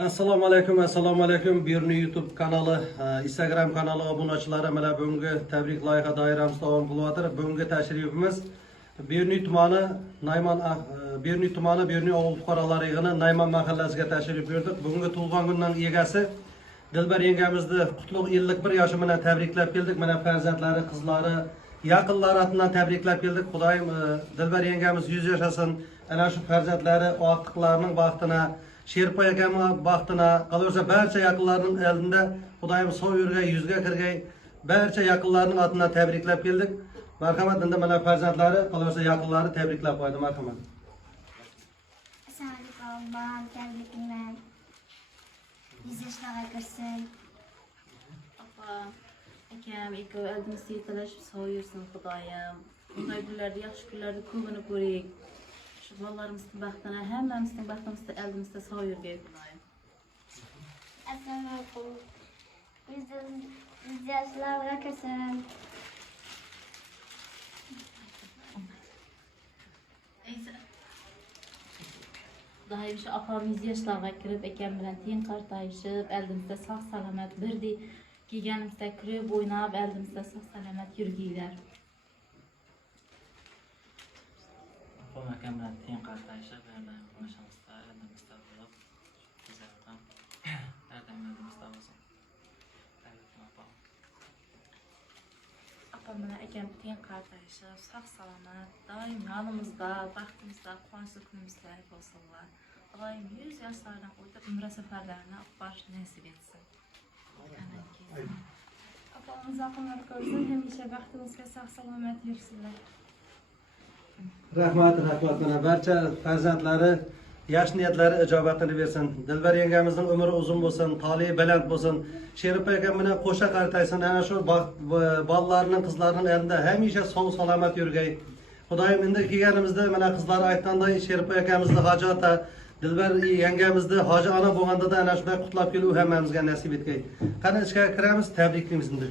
Assalomu alaykum. Birni YouTube kanalı, Instagram kanalı obunachilari mana bugungi tabrik loyiha doiramizda davom qilyapti. Bugungi tashrifimiz Birni tumani Birni o'g'il fuqarolar yig'ini Nayman mahallasiga tashrif buyurdik. Bugungi tug'ilgan kunning egasi Dilbar yengamizni qutlug' 51 yoshi bilan tabriklab keldik. Mana farzandlari, qizlari, yaqinlari atından tabriklab keldik. Xudoyim Dilbar yengamiz 100 yashasın. Ana shu farzandlari oqliqlarning baxtına, Sherpa akamning baxtına, qolaversa barcha yaqinlarning eldida Xudoyim sog' yurgay, yuzga kirgay, barcha yaqinlarning atından tabriklab keldik. Marhamat, endi mana farzandlari, qolaversa yaqinlari tabriklab qo'ydi. Marhamat. Assalomu alaykum, tabriklayman. 100 yoshlarga kirsin. Apa, akam, ikkovi oldimizda yetalashib sog' yursin Xudoyim. Bunday kunlarda, yaxshi kunlarda ko'pini ko'raylik. Shu bolalarimizning baxtini, hammamizning baxtimizda oldimizda sog' yurgay Xudoyim. Assalomu alaykum. 100 yoshlarga kirsin. Xudoyim shu opam 100 yoshlarga kirib, akam bilan teng qartayishib, oldimizda sog' salomat birdek kelganimizda kirib, o'ynab, oldimizda sog' salomat yurgaylar. Opam akam bilan teng qartayishib, doim qurmashimizda, oldimizda bo'lib, tezroqdan doim oldimizda bo'lsin. Opam bilan akam teng qartayishib, sog' salomat, doim yonimizda, baxtimizda, quvonchli kunimizda bo'lsinlar. Xudoyim 100 yoshlardan o'tib umra safarlarini o'qish nasib etsin. Opamiz oqimlar ko'rsin, hamisha baxtimizga sog' salomat yursinlar. Rahmat. Mana barcha farzandlari yaxshi niyatlari ijobatini bersin. Dilbar yengamizning umri uzun bo'lsin, toliyi baland bo'lsin. Sherpa akam bilan qo'sha qartaysin. Ana shu bolalarning, qizlarning elida hamisha sog' salomat yurgay. Xudoyim endi kelganimizda mana qizlar aytganday Sherpa akamizni hojata, Dilbar yengamizni hoji ona bo'lganda da ana shunday qutlab kelib hammamizga nasib etgay. Qani ichkariga kiramiz, tabriklaymiz endi.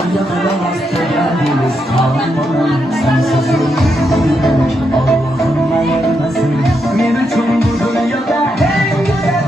ayaklara bastırabiliriz kalmadan sensiz yürümek Allah'ım ayırmasın benim için bu dünyada en güzel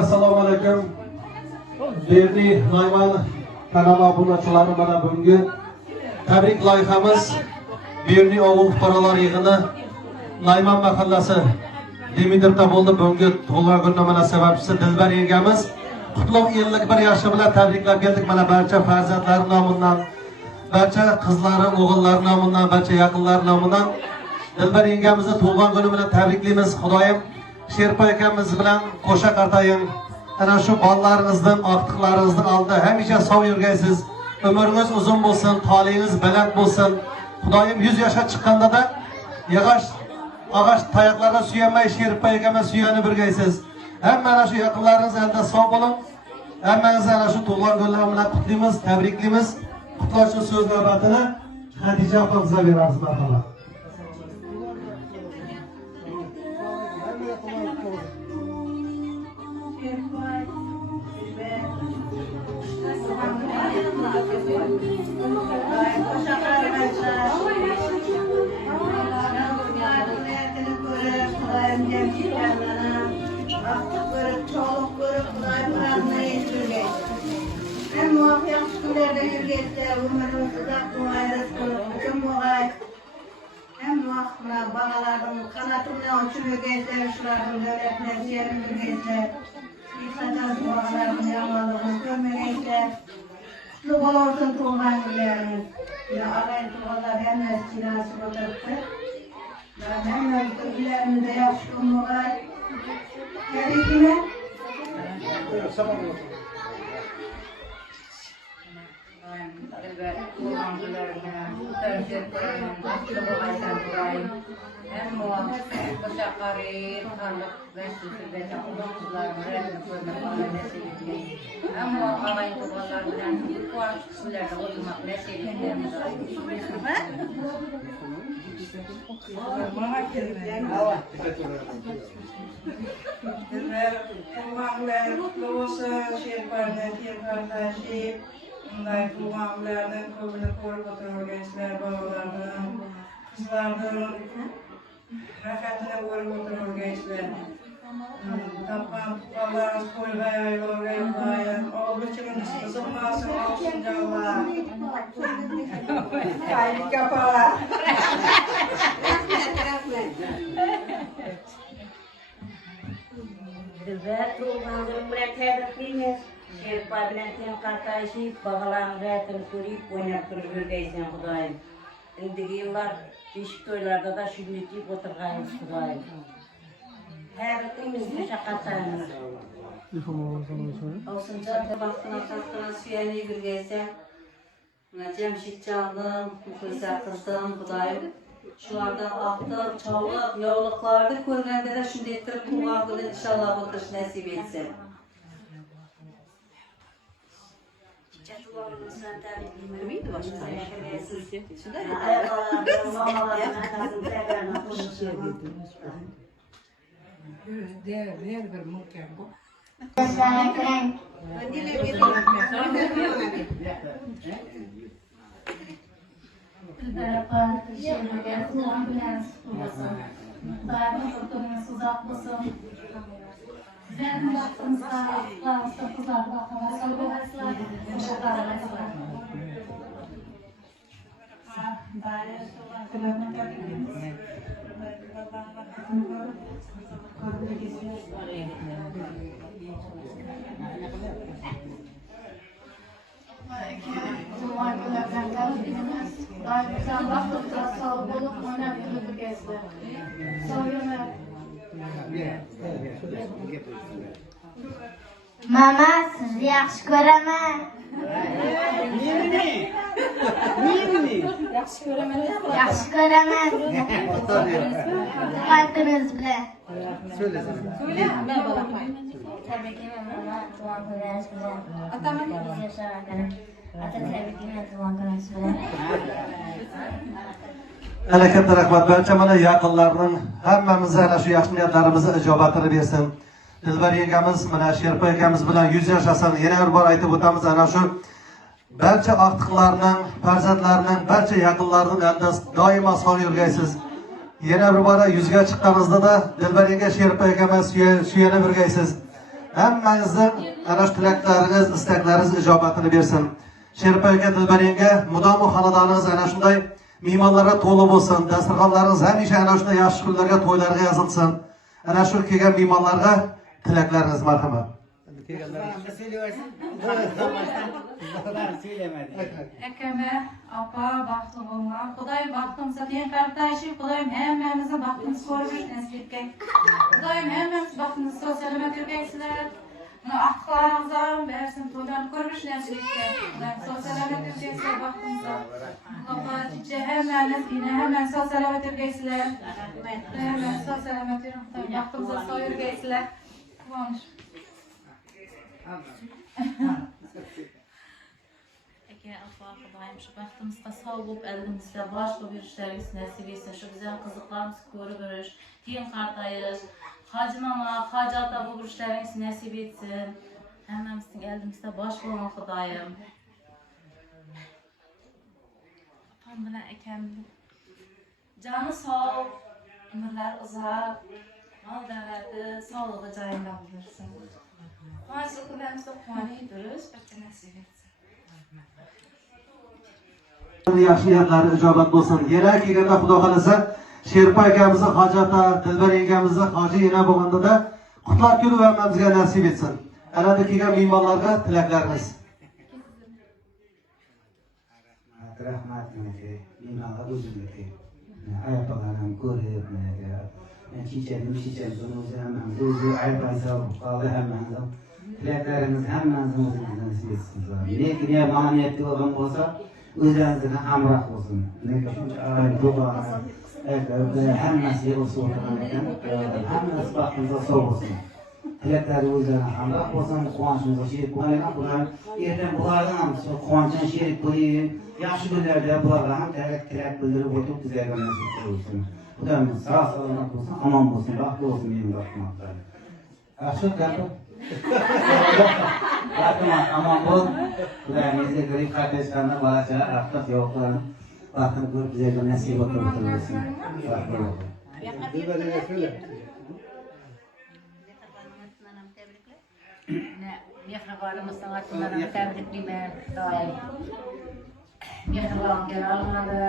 Assalomu alaykum. Değerli Nayman kanal obunaçıları bana bugün tabrik loyihamiz Berni Oğul fuqarolar yig'ini Nayman mahallasi Demidirda bo'ldi. Bugungi tug'ilgan kuni mana sababchisi Dilbar yengamiz qutlug' 51 yoshi bilan tabriklab keldik. Mana barcha farzandlari nomidan, barcha qizlari, o'g'illari nomidan, barcha yaqinlari nomidan Dilbar yengamizni tug'ilgan kuni bilan tabriklaymiz. Xudoyim Sherpa akamiz bilan qo'sha qartaying. Ana shu bolalaringizdan, ortiqlaringizdan oldi hamisha sog' yurgaysiz. Umringiz uzun bo'lsin, tolingiz baland bo'lsin. Xudoyim 100 yoshga chiqqanda da ağaç tayoqlarga suyanmay Sherpa akamiz suyanib yurgaysiz. Hamma ana shu yaqinlaringiz elda sog' bo'lin. Hammangizni ana shu tug'ilgan kunlar bilan qutlaymiz, tabriklaymiz. Qutlash so'z navbatini Xadija opamizga beramiz, marhamat. Teşekkür ederim. gençler, umarım uzak muayresini, tüm olay. Hem vakfına, bağlardım, kanatımla uçuruyor gençler, şulardım, devletler, şehrimli gençler. Kısacası bağlardım, yanmalığımız, görme gençler. Kutlu olsun tuğban gideriniz. Ya arayın tuğbalar hem meskinası oturttu. Ya hem meskinlerimiz de yapışkın olay. Geri kime? Kullanlar kutlu olsun, şehirlerden kardeşim. Bunday kullanlardan kömürlü korkutur gençler, bağlardan, kızlardan rahatına korkutur gençler. Tapan tutallarınız koygaya yorgaya oğluçunuz kızılmasın olsun canlar. Kayıp kapalar. Dilber tuğbanlarım bilen tebrikliyimiz. Şerpa bilen ten kartaşıyıp, bağlarını reytini körüyüp, oynap durup yürgeysen Kudayım. Indiki yıllar, değişik toylarda da şübünetiyip oturgayız Kudayım. Tebrikliyimiz müşakkattayımız. Olsun canlı baktına taktına suyeni yürgeysen. Cemşit çaldım, Mukaysa kızdım Kudayım. Şularda aktır, çavlıq, yavlıqlardır. Körgəndə də şimdi ettirib tuğan günü inşallah oturuş nasip etsin. Çatılığımızdan təbrikliyim. Ümidi başqa. Ayaqlarım, mamalarım, əkazım, təqərlə konuşuyorum. Değer bir muhkem bu. Dilber şehirde kulağın bilen tutulmasın. Daima tutulması uzatmasın. Benim baktığımızda kulağımızda kızar bakımda sorgulasılar. Teşekkür ederim. Cumartesilerden kalbimiz, daimizden baktıkça sağlık olup oynayıp durdu gezdi. Soyunu. Mama, sizni yaxshi ko'raman. Yaxshi ko'raman. Yaxshi ko'raman. Qalbingiz bilan. Söyle. Ben bolamayım. Tabriklayman mama, tug'ilgan kuningiz bilan. Ataman. Yashar akaning. Ata tabriklayman tug'ilgan kuningiz bilan. Ana katta rahmat barcha mana yaqinlarning hammamizga ana shu yaxshi niyatlarimizni ijobatini bersin. Dilbar yengamiz mana Sherpa akamiz bilan 100 yashasini yana bir bor aytib o'tamiz. Ana shu barcha aqtiqlarning, farzandlarining, barcha yaqinlarining elida doimo sog' yurgaysiz. Yana bir bora 100ga chiqqanimizda da Dilbar yenga Sherpa akamiz suyana birgaysiz. Hammangizning ana shu tilaklaringiz, istaklaringiz ijobatini bersin. Sherpa aka, Dilbar yenga mudomo xonadoningiz ana shunday mehmonlarga to'la bo'lsin. Dasturxonlaringiz hamisha ana shunday yaxshi kunlarga, to'ylarga yozilsin. Ana shu kelgan mehmonlarga tilaklaringiz marhamat. Ekeme, apa, baktı olma. Kudayım baktımsa diyen kardeşim, kudayım hemmemizin baktığınız sormuş neslikken. Kudayım hemmemiz baktığınız sosyalime türgeysizler. Aklarımızdan versin toylarını görmüş neslikken. Sosyalime türgeysizler baktığınızda. Kapatçı hemmeniz yine hemen sosyalime türgeysizler. Hemen sosyalime türgeysizler. Baktığınızda soyur geysiler. Kullanmış. Eke Allah Kudayım şu baxtımızda sağ olup elimizde başka bir işlerimiz nasip etsin. Şu güzel kızıklarımızı görürüz. Tiyin kartayız. Hacı mama, hacı ata bu işlerimiz nasip etsin. Hemmemizin elimizde baş olan Kudayım. Apam bilen ekem canı sağ ol, ömürler uzak, mal devleti, sağlığı cayında bulursun. Bazı kullarımızda kuanı duruz, bir nasip etsin. yaxshi niyatlari ijobat bo'lsin. Yana kelganda Xudo xolasa Sherpa akamizni hojata, Dilbar yengamizni hoji yana bo'lganda qutlab kelib hammamizga nasib etsin. Anada kelgan mehmonlarga tilaklarimiz. Rahmat menga. Mehmonlar o'zimga. Ayaqlarim ko'rib menga. Men chichadim o'zi hammamiz o'zi aybaysa qoldi hammamiz. Tilaklarimiz hammamiz o'zimizga nasib etsin. Lekin ya ma'niyatli odam bo'lsa o'zingizga hamroh bo'lsin. Lekin shuncha duo hammasiga o'sib o'tirgan ekan. Hammasi baxtimizga sog' bo'lsin. Tilaklari o'zlariga hamroh bo'lsin, quvonchimizga sherik bo'laylik. Bular ertaga bulardan ham quvonchdan sherik bo'laylik. Yaxshi kunlarda bularga ham tilak bildirib o'tib bizlarga nasib qilsin. Xudoyimiz sog' salomat bo'lsin, omon bo'lsin, baxtli bo'lsin mening rahmatlarim. Yaxshi gapim. Rahmat, omon bo'l. Xudoyimizga ko'rik qatnashganlar bolachalar rahmat yo'qlar. Baxtini ko'rib bizlarga nasib etib o'tirsin. Mehribonimizning atidan tabriklayman. Doim mehribon kelolmadi,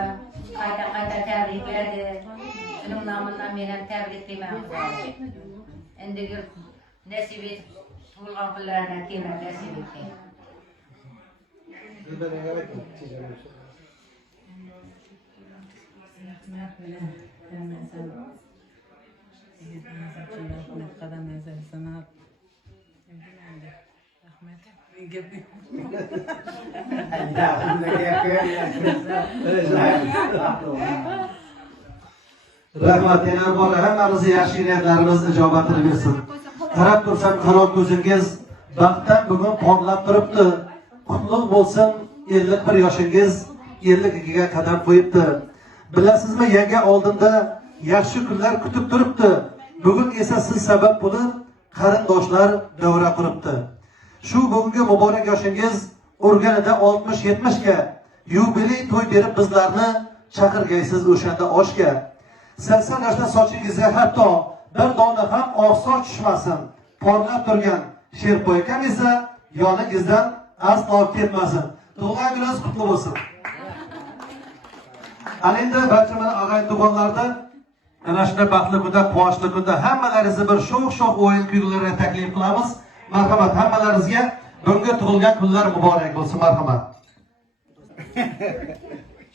qayta tabrikladi. Shuning nomidan men ham tabriklayman. Endi nasib etib tug'ilgan kunlardan keyin nasib etsin. Rahmat, yana bor hammamiz yaxshi niyatlarimiz ijobatini bersin. Qarab tursam qanot ko'zingiz baxtdan bugun porlab turibdi. Qutlug' bo'lsin 51 yoshingiz 52ga qadam qo'yibdi. Bilasizmi, yangi oldinda yaxshi kunlar kutib turibdi. Bugun esa siz sabab bo'lib qarindoshlar davra quribdi. Shu bugungi muborak yoshingiz urganida 60-70 ga yubiley to'y berib bizlarni chaqirgaysiz o'shanda oshga. 80 yoshda sochingizga hatto bir dona ham oqsoch tushmasin. Porlab turgan Sherpa akam esa yoningizdan aslo ketmasin. Tug'ilgan kuningiz qutlug' bo'lsin. Ana endi barcha mana og'ay tug'onlarda ana shunday baxtli kunda, quvonchli kunda hammalaringizni bir sho'x o'yin kuylariga taklif qilamiz. Marhamat, hammalaringizga bugungi tug'ilgan kunlar muborak bo'lsin. Marhamat.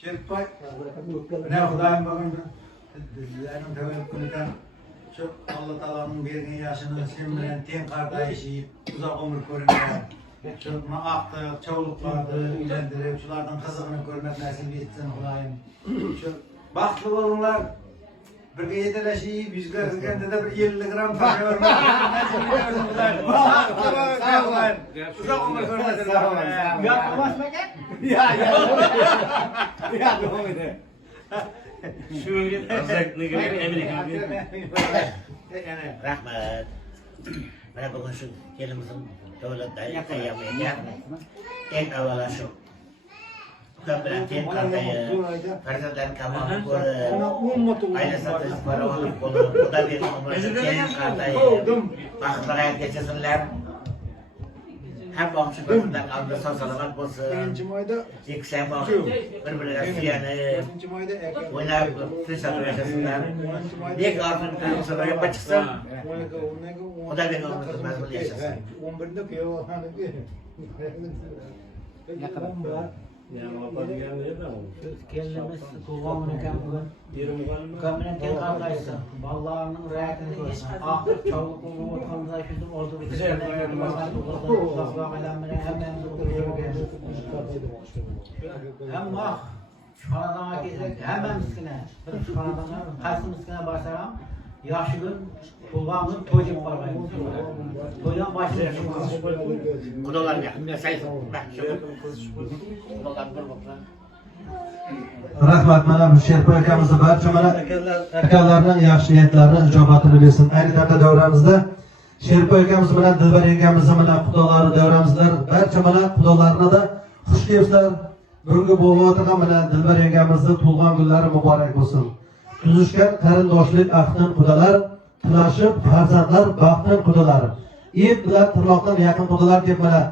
Sherpa, ne Xudoyim bugun bizlarning tavbat kunidan shu Alloh taoloning bergan yoshini sen bilan teng qardoshib, uzoq umr ko'ringlar. Shu aqtiq, chovliqlarni uylantirib, shulardan qizig'ini ko'rmak nasib etsin Xudoyim. Shu baxtli bo'linglar. Birga yetalashib, yuzga kirganda da bir 50 gram pul ko'rmak nasib etsin Xudoyim. Uzoq umr ko'rmaslar. Gap qilmasmagan? Ya, devam ede. Rahmat. Mana bugun shu kelimizin davlatdagi qayyamiga eng avvalo shu ukam bilan teng qartayib, farzandlarni kamolini ko'rib, aila sotish farovonlik bo'lib, xudo bergan umrni teng qartayib, baxtli hayot kechirsinlar. Hem bahçe başından aldı sağ selamet olsun. Yeksen bahçe birbirine suyanıp oynayıp fırsatı yaşasınlar. Bir kartın kırmızı böyle çıksın. O da benim onun kızmazını yaşasın. 11'de kıyıyor. Ne kadar? Kendimiz kullanırken bugün kamera tek kardeşsin. Ballarının reaktini görüyorsun. Aktif çabuk olduğu konuda bizim orada bir kişiyle hem bak çıkanadana gezek hemen miskine. Çıkanadana kaçtı miskine başlayalım. Yaşı gün kullanımın toycuk var. Toydan başlayalım. Kudalar ya. Sayısın. Kudalar bir bakla. Rahmat, mana bu Sherpa akamizni barcha mana akalarning yaxshi niyatlarini ijobatini bersin. Ayni damda davramizda Sherpa akamiz bilan Dilbar yengamizni mana xudolari davramizlar, barcha mana xudolarni da xush kelibsizlar. Bugungi bo'layotgan mana Dilbar yengamizni tug'ilgan kunlari muborak bo'lsin. Tuzishgan qarindoshlik ahdan xudolar, tilashib farzandlar baxtdan xudolar. Ip bilan tirnoqdan yaqin xudolar deb mana